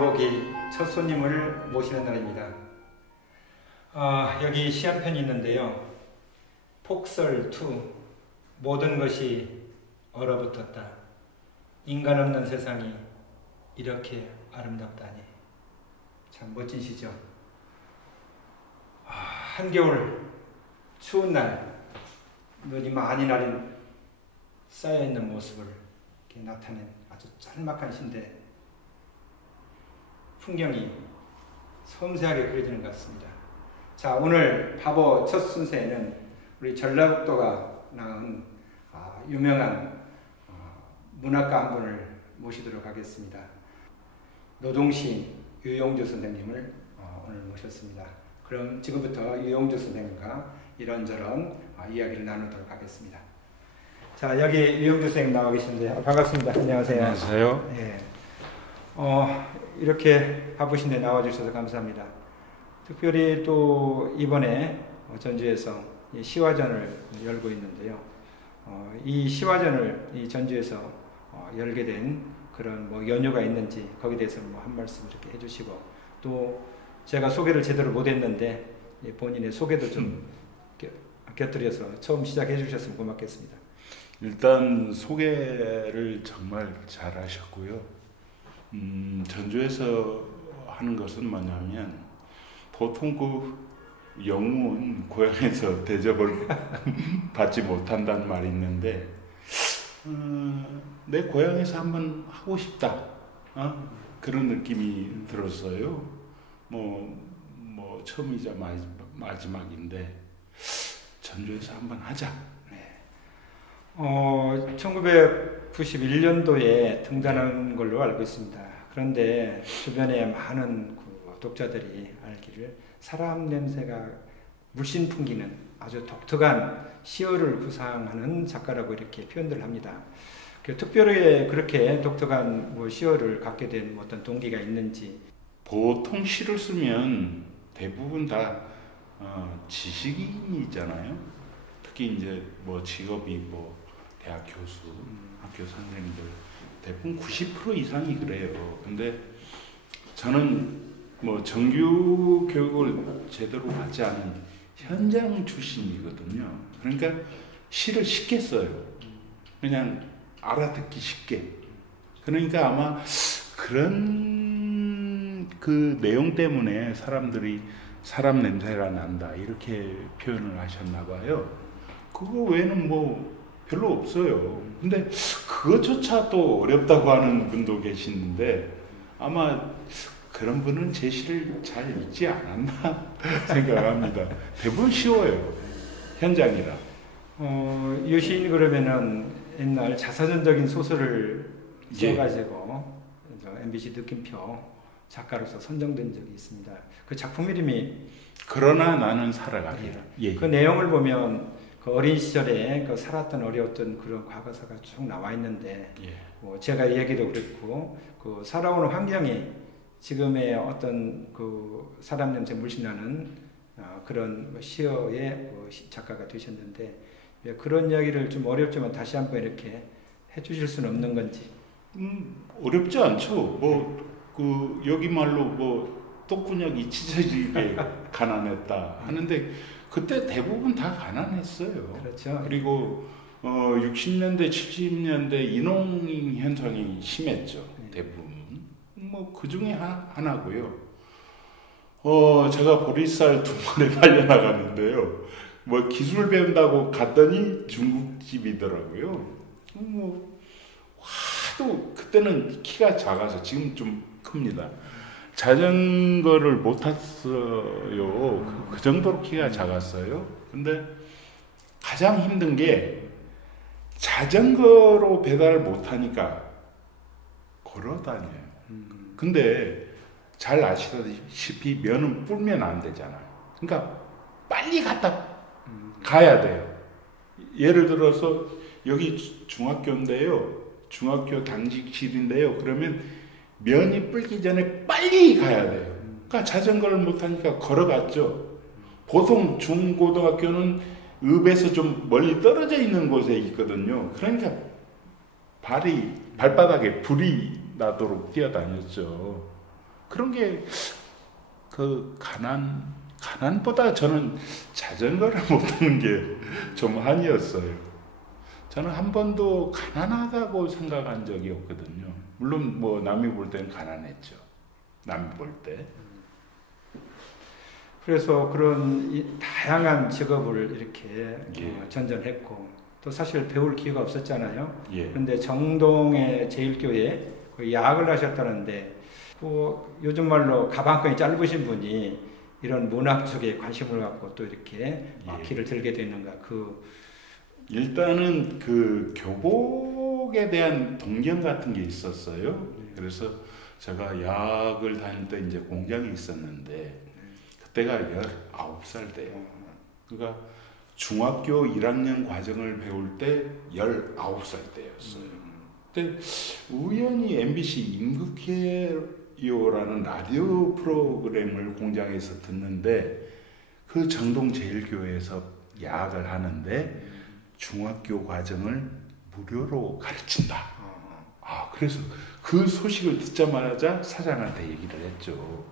나눠보기 첫 손님을 모시는 날입니다. 여기 시 한 편이 있는데요. 폭설2 모든 것이 얼어붙었다. 인간 없는 세상이 이렇게 아름답다니. 참 멋진 시죠. 한겨울 추운 날 눈이 많이 내린 쌓여있는 모습을 이렇게 나타낸 아주 짤막한 시인데 풍경이 섬세하게 그려지는 것 같습니다. 자, 오늘 바보 첫 순서에는 우리 전라북도가 낳은 유명한 문학가 한 분을 모시도록 하겠습니다. 노동시인 유용주 선생님을 오늘 모셨습니다. 그럼 지금부터 유용주 선생님과 이런저런 이야기를 나누도록 하겠습니다. 자, 여기 유용주 선생님 나와 계신데 반갑습니다. 안녕하세요. 안녕하세요. 예. 이렇게 바쁘신데 나와주셔서 감사합니다. 특별히 또 이번에 전주에서 시화전을 열고 있는데요. 이 시화전을 이 전주에서 열게 된 그런 연유가 있는지 거기에 대해서 한 말씀 이렇게 해주시고, 또 제가 소개를 제대로 못했는데 본인의 소개도 좀 곁들여서 처음 시작해 주셨으면 고맙겠습니다. 일단 소개를 정말 잘 하셨고요. 전주에서 하는 것은 뭐냐면 보통 그 영웅은 고향에서 대접을 받지 못한다는 말이 있는데 내 고향에서 한번 하고 싶다, 그런 느낌이 들었어요. 뭐 처음이자 마지막인데 전주에서 한번 하자. 네. 1991년도에 등단한 걸로 알고 있습니다. 그런데 주변에 많은 독자들이 알기를 사람 냄새가 물씬 풍기는 아주 독특한 시어를 구상하는 작가라고 이렇게 표현들 합니다. 특별히 그렇게 독특한 시어를 갖게 된 어떤 동기가 있는지. 보통 시를 쓰면 대부분 다 지식인이잖아요. 특히 이제 직업이 대학 교수, 학교 선생님들 대부분 90% 이상이 그래요. 근데 저는 정규 교육을 제대로 받지 않은 현장 출신이거든요. 그러니까 시를 쉽게 써요. 그냥 알아듣기 쉽게. 그러니까 아마 그런 그 내용 때문에 사람들이 사람 냄새가 난다 이렇게 표현을 하셨나 봐요. 그거 외에는 별로 없어요. 근데 그것조차 또 어렵다고 하는 분도 계시는데 아마 그런 분은 제 시를 잘 읽지 않았나 생각합니다. 대부분 쉬워요. 현장이라. 유시인이 그러면은 옛날 자서전적인 소설을 써가지고 MBC 느낌표 작가로서 선정된 적이 있습니다. 그 작품 이름이 그러나 나는 살아가리라. 그 내용을 보면 그 어린 시절에 그 살았던 어려웠던 그런 과거사가 쭉 나와 있는데, 제가 얘기도 그랬고 그 살아오는 환경이 지금의 어떤 그 사람 냄새 물씬 나는 그런 시어의 작가가 되셨는데, 그런 이야기를 좀 어렵지만 다시 한번 이렇게 해주실 수는 없는 건지. 어렵지 않죠. 여기 말로 똥구녕이 찢어지게 가난했다 하는데 그때 대부분 다 가난했어요. 그렇죠. 그리고 60년대, 70년대 인홍 현상이 심했죠. 대부분. 그 중에 하나고요. 제가 보리쌀 2번에 팔려나갔는데요. 기술 배운다고 갔더니 중국집이더라고요. 하도 그때는 키가 작아서 지금 좀 큽니다. 자전거를 못 탔어요. 그 정도로 키가 작았어요. 근데 가장 힘든 게 자전거로 배달을 못 하니까 걸어 다녀요. 근데 잘 아시다시피 면은 불면 안 되잖아요. 그러니까 빨리 갔다 가야 돼요. 예를 들어서 여기 중학교인데요. 중학교 당직실인데요. 그러면 면이 불기 전에 빨리 가야 돼요. 그러니까 자전거를 못 하니까 걸어갔죠. 보통 중고등학교는 읍에서 좀 멀리 떨어져 있는 곳에 있거든요. 그러니까 발바닥에 불이 나도록 뛰어다녔죠. 그런 게 그 가난보다 저는 자전거를 못 타는 게 좀 한이었어요. 저는 한 번도 가난하다고 생각한 적이 없거든요. 물론 뭐 남이 볼 때는 가난했죠. 남이 볼 때. 그래서 그런 다양한 직업을 이렇게 예. 전전했고 또 사실 배울 기회가 없었잖아요. 예. 그런데 정동의 제일교회 그 야학을 하셨다는데 요즘 말로 가방끈이 짧으신 분이 이런 문학 쪽에 관심을 갖고 또 이렇게 예. 길을 들게 됐는가 일단은 그 교복에 대한 동경 같은 게 있었어요. 그래서 제가 야학을 다닐 때 이제 공장이 있었는데 그때가 19살 때예요. 그러니까 중학교 1학년 과정을 배울 때 19살 때였어요. 그때 우연히 MBC 임극회요라는 라디오 프로그램을 공장에서 듣는데 그 정동제일교회에서 야학을 하는데 중학교 과정을 무료로 가르친다. 그래서 그 소식을 듣자마자 사장한테 얘기를 했죠.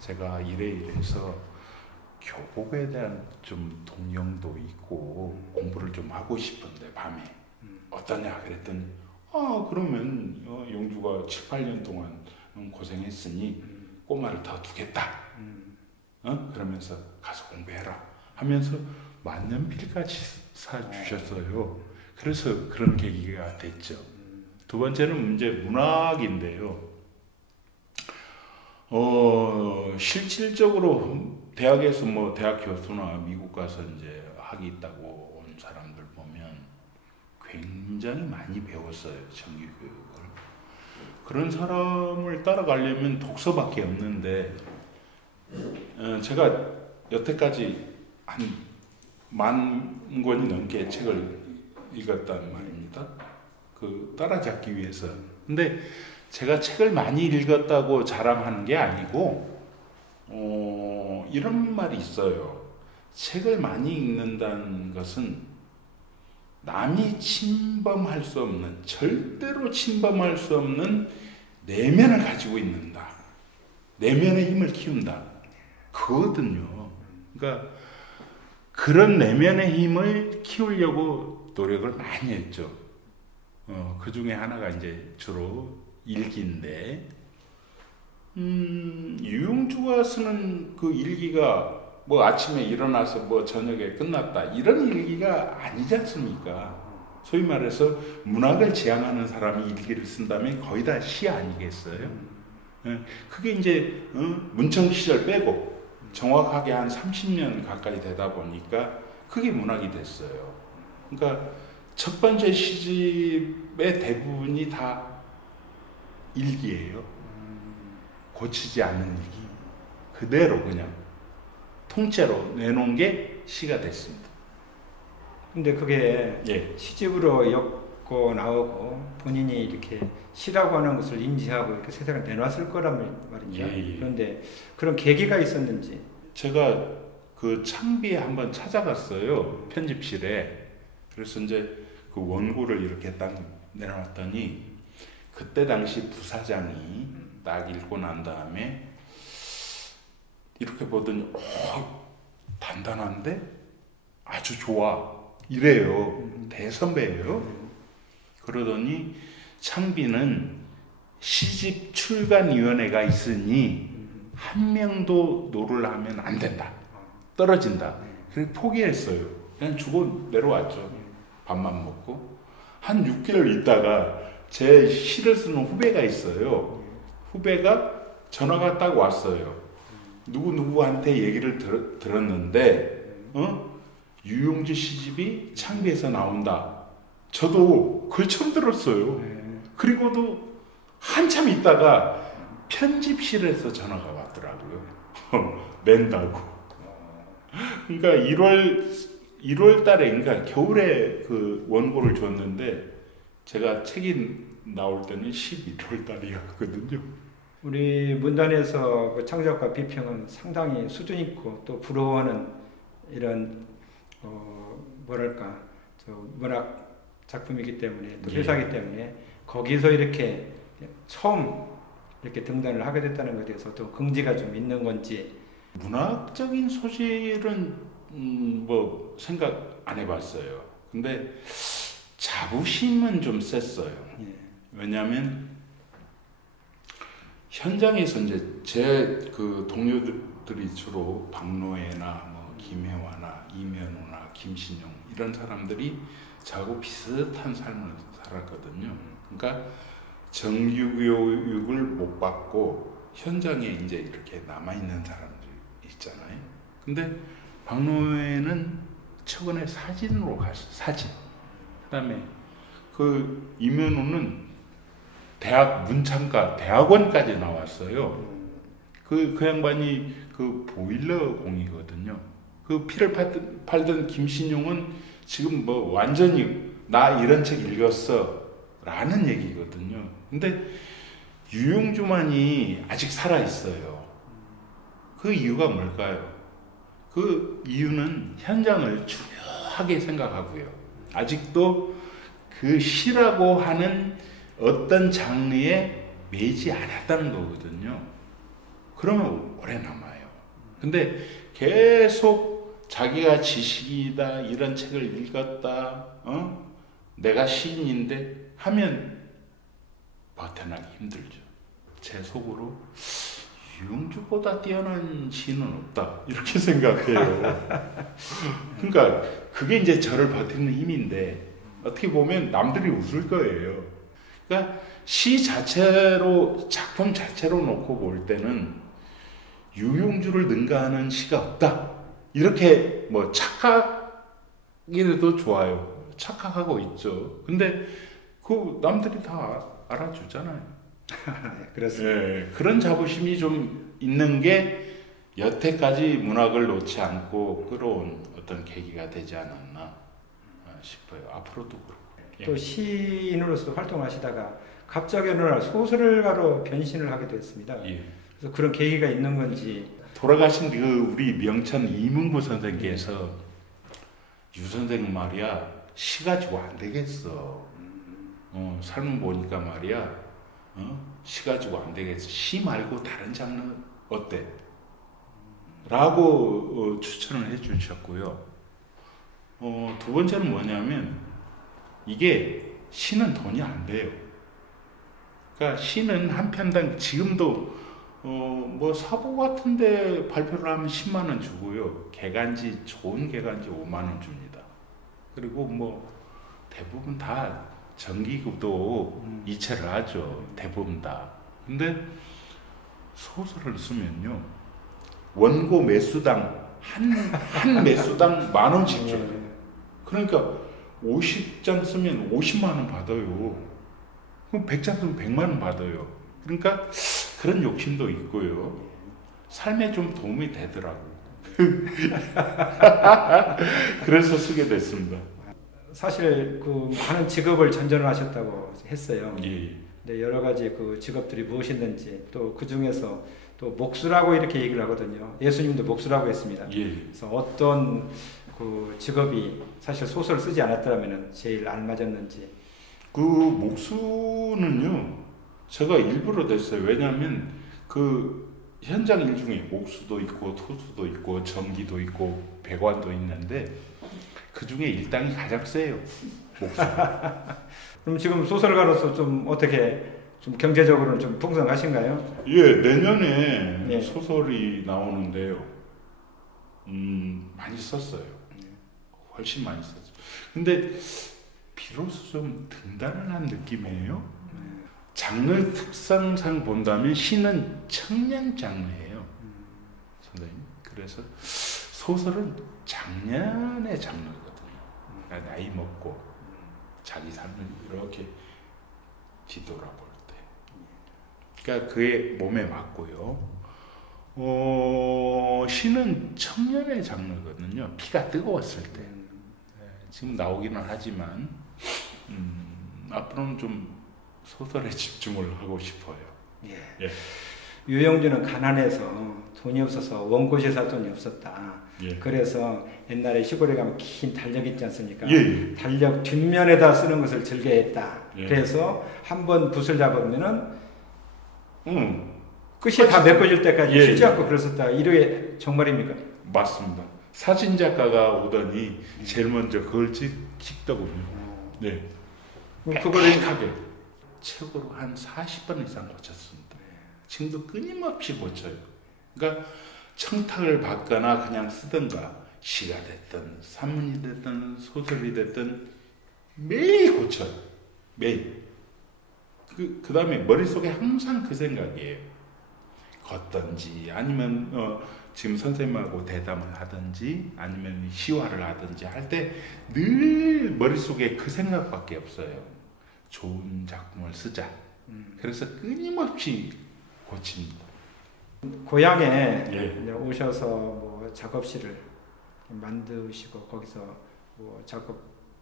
제가 이래서 교복에 대한 좀 동경도 있고 공부를 좀 하고 싶은데 밤에 어떠냐 그랬더니 그러면 영주가 7, 8년 동안 고생했으니 꼬마를 더 두겠다. 그러면서 가서 공부해라 하면서 만년필까지 사주셨어요. 그래서 그런 계기가 됐죠. 두 번째는 이제 문학인데요. 실질적으로 대학에서 뭐 대학 교수나 미국 가서 이제 학위 있다고 온 사람들 보면 굉장히 많이 배웠어요. 정규교육을. 그런 사람을 따라가려면 독서밖에 없는데 제가 여태까지 한 10,000권이 넘게 책을 읽었단 말입니다. 그 따라잡기 위해서. 근데 제가 책을 많이 읽었다고 자랑하는 게 아니고 이런 말이 있어요. 책을 많이 읽는다는 것은 남이 침범할 수 없는, 절대로 침범할 수 없는 내면을 가지고 있는다. 내면의 힘을 키운다. 그거거든요. 그러니까 그런 내면의 힘을 키우려고 노력을 많이 했죠. 그 중에 하나가 이제 주로 일기인데, 유영주가 쓰는 그 일기가 뭐 아침에 일어나서 뭐 저녁에 끝났다 이런 일기가 아니지 않습니까? 소위 말해서 문학을 지향하는 사람이 일기를 쓴다면 거의 다 시 아니겠어요? 그게 이제 문청 시절 빼고 정확하게 한 30년 가까이 되다 보니까 그게 문학이 됐어요. 그러니까 첫 번째 시집의 대부분이 다 일기예요. 고치지 않는 일기. 그대로 그냥 통째로 내놓은 게 시가 됐습니다. 근데 그게 예. 시집으로 엮고 나오고 본인이 이렇게 시라고 하는 것을 인지하고 이렇게 세상에 내놨을 거란 말이죠. 예. 그런데 그런 계기가 있었는지. 제가 그 창비에 한번 찾아갔어요. 편집실에. 그래서 이제 그 원고를 이렇게 딱 내놨더니 그때 당시 부사장이 딱 읽고 난 다음에 이렇게 보더니 단단한데 아주 좋아 이래요. 대선배예요. 그러더니 창비는 시집 출간위원회가 있으니 한 명도 노를 하면 안 된다. 떨어진다. 그래서 포기했어요. 그냥 주고 내려왔죠. 밥만 먹고. 한 6개월 있다가 제 시를 쓰는 후배가 있어요. 후배가 전화가 딱 왔어요. 누구한테 얘기를 들었는데 유용주 시집이 창비에서 나온다. 저도 그걸 처음 들었어요. 그리고도 한참 있다가 편집실에서 전화가 왔더라고요. 낸다고. 그러니까 1월 달에, 그러니까 겨울에 그 원고를 줬는데 제가 책이 나올 때는 11월 달이었거든요. 우리 문단에서 그 창작과 비평은 상당히 수준 있고 또 부러워하는 이런 뭐랄까 문학 작품이기 때문에 또 회사이기 때문에 거기서 이렇게 처음 이렇게 등단을 하게 됐다는 것에 대해서 또 긍지가 좀 있는 건지. 문학적인 소질은 뭐 생각 안 해봤어요. 근데 자부심은 좀 셌어요. 예. 왜냐하면 현장에서 이제 제 그 동료들이 주로 박노해나 뭐 김혜화나 이면호나 김신용 이런 사람들이 저하고 비슷한 삶을 살았거든요. 그러니까 정규교육을 못 받고 현장에 이제 이렇게 남아있는 사람들이 있잖아요. 근데 박노해는 최근에 사진으로 갔어요. 사진. 그다음에 그 이면호는 대학 문창과 대학원까지 나왔어요. 그 양반이 그 보일러 공이거든요. 그 피를 팔던 김신용은 지금 뭐 완전히 나 이런 책 읽었어 라는 얘기거든요. 근데 유용주만이 아직 살아있어요. 그 이유가 뭘까요? 그 이유는 현장을 중요하게 생각하고요. 아직도 그 시라고 하는 어떤 장르에 매이지 않았다는 거거든요. 그러면 오래 남아요. 근데 계속 자기가 지식이다, 이런 책을 읽었다, 내가 시인인데 하면 버텨나기 힘들죠. 제 속으로 유영주보다 뛰어난 시인은 없다 이렇게 생각해요. 그러니까 그게 이제 저를 버티는 힘인데 어떻게 보면 남들이 웃을 거예요. 그러니까 시 자체로 작품 자체로 놓고 볼 때는 유영주를 능가하는 시가 없다 이렇게 뭐 착각이라도 좋아요. 착각하고 있죠. 근데 그 남들이 다 알아주잖아요. 네, 그렇습니다. 네, 그런 자부심이 좀 있는 게 여태까지 문학을 놓지 않고 끌어온 어떤 계기가 되지 않았나 싶어요. 앞으로도 그렇고. 또 시인으로서 활동하시다가 갑자기 어느 날 소설가로 변신을 하게 됐습니다. 예. 그래서 그런 계기가 있는 건지. 돌아가신 그 우리 명천 이문구 선생께서 유 선생 말이야 시 가지고 안 되겠어. 삶을 보니까 말이야 시 가지고 안 되겠어. 시 말고 다른 장르 어때? 라고 추천을 해 주셨고요. 두 번째는 뭐냐면 이게 시는 돈이 안 돼요. 그러니까 시는 한 편당 지금도 뭐 사보 같은데 발표를 하면 10만 원 주고요. 개간지 좋은 개간지 5만 원 줍니다. 그리고 뭐 대부분 다 정기급도 이체를 하죠. 대부분 다. 근데 소설을 쓰면요. 원고 매수당 한 매수당 10,000원씩 줘요. 그러니까 50장 쓰면 50만 원 받아요. 그럼 100장 쓰면 100만 원 받아요. 그러니까 그런 욕심도 있고요. 삶에 좀 도움이 되더라고요. 그래서 쓰게 됐습니다. 사실 그 많은 직업을 전전을 하셨다고 했어요. 예. 근데 여러 가지 그 직업들이 무엇이든지 또 그 중에서 또 목수라고 이렇게 얘기를 하거든요. 예수님도 목수라고 했습니다. 예. 그래서 어떤 그 직업이 사실 소설을 쓰지 않았더라면 제일 알맞았는지. 그 목수는요, 제가 일부러 냈어요. 왜냐하면 그 현장 일 중에 목수도 있고 토수도 있고 전기도 있고 배관도 있는데 그 중에 일당이 가장 세요. 목수. 그럼 지금 소설가로서 좀 어떻게 좀 경제적으로는 좀 풍성하신가요? 예, 내년에 예. 소설이 나오는데요. 많이 썼어요. 훨씬 많이 썼어요. 근데 비로소 좀 등단한 느낌이에요. 장르 특성상 본다면 시는 청년 장르예요. 선생님. 그래서 소설은 장년의 장르거든요. 그러니까 나이 먹고 자기 삶을 이렇게 뒤돌아볼 때. 그러니까 그의 몸에 맞고요. 시는 청년의 장르거든요. 피가 뜨거웠을 때. 지금 나오기는 하지만 앞으로는 좀 소설에 집중을 하고 싶어요. 예. 예. 유영주는 가난해서 돈이 없어서 원고지에 살 돈이 없었다. 예. 그래서 옛날에 시골에 가면 긴 달력 있지 않습니까? 예. 달력 뒷면에다 쓰는 것을 즐겨했다. 예. 그래서 한번 붓을 잡으면은 끝이 다 메꿔질 때까지 예, 쉬지 예. 않고 그랬었다. 이래 정말입니까? 맞습니다. 사진 작가가 오더니 제일 먼저 그걸 찍더군요. 네. 그거를 하게 최고로 한 40번 이상 고쳤습니다. 지금도 끊임없이 고쳐요. 그러니까 청탁을 받거나 그냥 쓰든가 시가 됐든 산문이 됐든 소설이 됐든 매일 고쳐요. 매일. 그 다음에 머릿속에 항상 그 생각이에요. 걷든지 아니면 지금 선생님하고 대담을 하든지 아니면 시화를 하든지 할 때 늘 머릿속에 그 생각밖에 없어요. 좋은 작품을 쓰자. 그래서 끊임없이 고칩니다. 고향에 예. 이제 오셔서 뭐 작업실을 만드시고 거기서 뭐 작업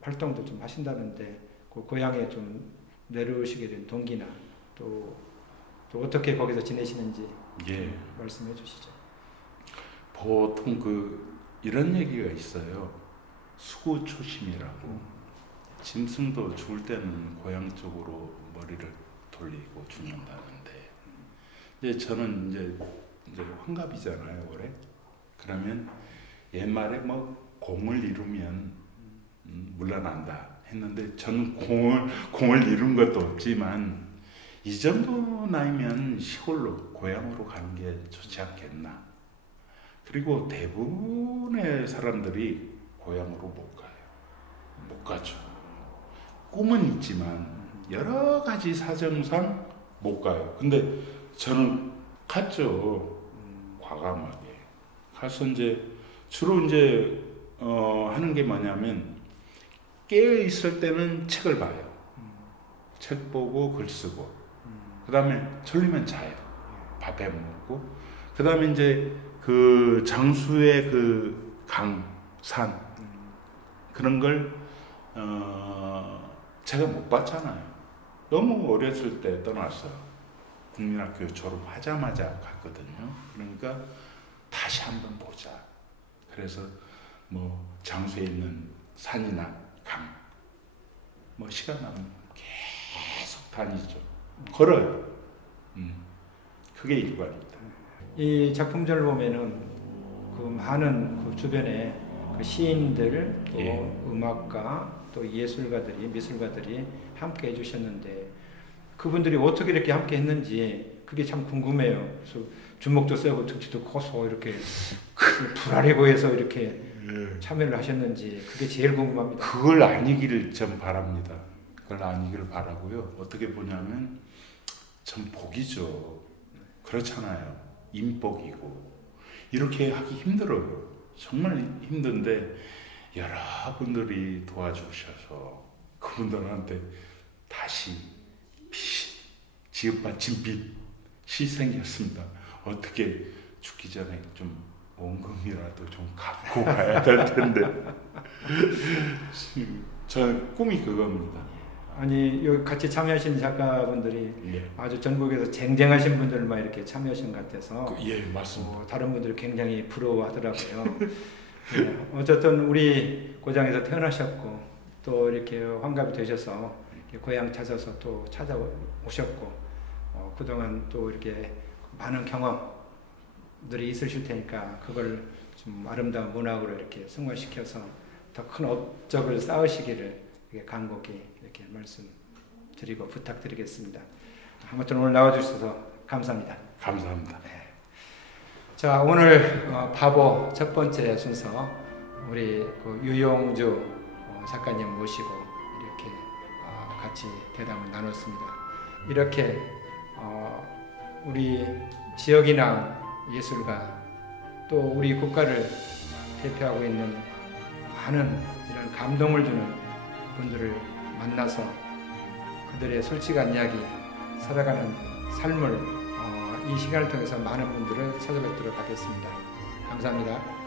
활동도 좀 하신다는데 그 고향에 좀 내려오시게 된 동기나 또 어떻게 거기서 지내시는지 예. 말씀해 주시죠. 보통 이런 얘기가 있어요. 수고초심이라고. 짐승도 죽을 때는 고향 쪽으로 머리를 돌리고 죽는다는데, 이제 저는 이제 환갑이잖아요, 올해. 그러면 옛말에 뭐 공을 이루면 물러난다 했는데, 저는 공을 이룬 것도 없지만 이 정도 나이면 시골로 고향으로 가는 게 좋지 않겠나. 그리고 대부분의 사람들이 고향으로 못 가요. 못 가죠. 꿈은 있지만 여러 가지 사정상 못 가요. 근데 저는 갔죠. 과감하게. 가서 주로 하는 게 뭐냐면 깨어 있을 때는 책을 봐요. 책 보고 글 쓰고. 그 다음에 졸리면 자요. 밥에 먹고. 그 다음에 그 장수의 그 강, 산 그런 걸 제가 못 봤잖아요. 너무 어렸을 때 떠났어요. 국민학교 졸업하자마자 갔거든요. 그러니까 다시 한번 보자. 그래서 뭐 장수에 있는 산이나 강, 뭐 시간 나면 계속 다니죠. 걸어요. 그게 일관입니다. 이 작품전을 보면은 그 많은 그 주변에 그 시인들 또 예. 음악가 또 예술가들이 미술가들이 함께 해주셨는데 그분들이 어떻게 이렇게 함께 했는지 그게 참 궁금해요. 그래서 주먹도 세고 등치도 커서 이렇게 불아리고 해서 이렇게 참여를 하셨는지 그게 제일 궁금합니다. 그걸 아니기를 전 바랍니다. 그걸 아니기를 바라고요. 어떻게 보냐면 전 복이죠. 그렇잖아요. 인복이고 이렇게 하기 힘들어요. 정말 힘든데 여러분들이 도와주셔서 그분들한테 다시 지읒밭 진빛이 생겼습니다. 어떻게 죽기 전에 좀 원금이라도 좀 갖고 가야 될 텐데 저는 꿈이 그겁니다. 아니 여기 같이 참여하신 작가분들이 예. 아주 전국에서 쟁쟁하신 분들만 이렇게 참여하신 것 같아서 예, 맞습니다. 다른 분들이 굉장히 부러워하더라고요. 네, 어쨌든 우리 고장에서 태어나셨고 또 이렇게 환갑이 되셔서 이렇게 고향 찾아서 또 찾아오셨고 그동안 또 이렇게 많은 경험들이 있으실 테니까 그걸 좀 아름다운 문학으로 이렇게 승화시켜서 더 큰 업적을 쌓으시기를 이렇게 간곡히 이렇게 말씀드리고 부탁드리겠습니다. 아무튼 오늘 나와주셔서 감사합니다. 감사합니다. 네. 자, 오늘 바보 첫 번째 순서 우리 그 유용주 작가님 모시고 이렇게 같이 대담을 나눴습니다. 이렇게 우리 지역이나 예술가 또 우리 국가를 대표하고 있는 많은 이런 감동을 주는 분들을 만나서 그들의 솔직한 이야기, 살아가는 삶을 이 시간을 통해서 많은 분들을 찾아뵙도록 하겠습니다. 감사합니다.